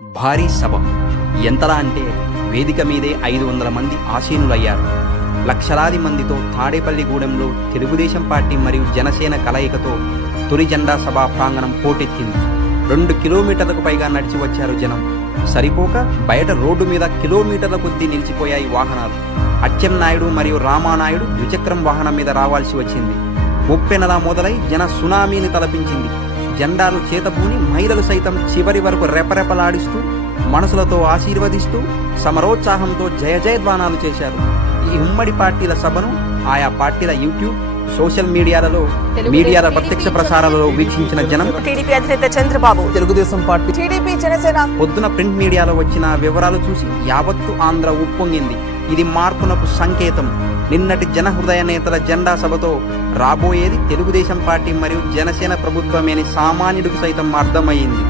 భారీ సభ ఎంతలా అంటే వేదిక మీదే 500 మంది ఆసీనులయ్యారు. లక్షలాది మందితో తాడేపల్లిగూడెంలో తెలుగుదేశం పార్టీ మరియు జనసేన కలయికతో తొలి జెండా సభా ప్రాంగణం పోటెత్తింది. 2 కిలోమీటర్లకు పైగా నడిచి వచ్చారు జనం. సరిపోక బయట రోడ్డు మీద కిలోమీటర్ల కొద్దీ నిలిచిపోయాయి వాహనాలు. అచ్చెన్నాయుడు మరియు రామానాయుడు ద్విచక్రం వాహనం మీద రావాల్సి వచ్చింది. ఉప్పెనలా మొదలై జన సునామీని తలపించింది. జెండాలు చేతబూని మహిళలు సైతం చివరి వరకు రెపరెపలాడిస్తూ మనసులతో ఆశీర్వదిస్తూ సమరోత్సాహంతో జయ జయధ్వానాలు చేశారు. ఈ ఉమ్మడి పార్టీల సభను ఆయా పార్టీల యూట్యూబ్, సోషల్ మీడియాల ప్రత్యక్ష ప్రసారాలలో వీక్షించిన జనం టీడీపీ అధినేత చంద్రబాబు, తెలుగుదేశం పార్టీ, టీడీపీ, జనసేన పొద్దున ప్రింట్ మీడియాలో వచ్చిన వివరాలు చూసి యావత్తు ఆంధ్ర ఉప్పొంగింది. ఇది మార్పునకు సంకేతం. నిన్నటి జనహృదయ నేతల జెండా సభతో రాబోయేది తెలుగుదేశం పార్టీ మరియు జనసేన ప్రభుత్వమేని సామాన్యుడికి సైతం అర్థమయ్యింది.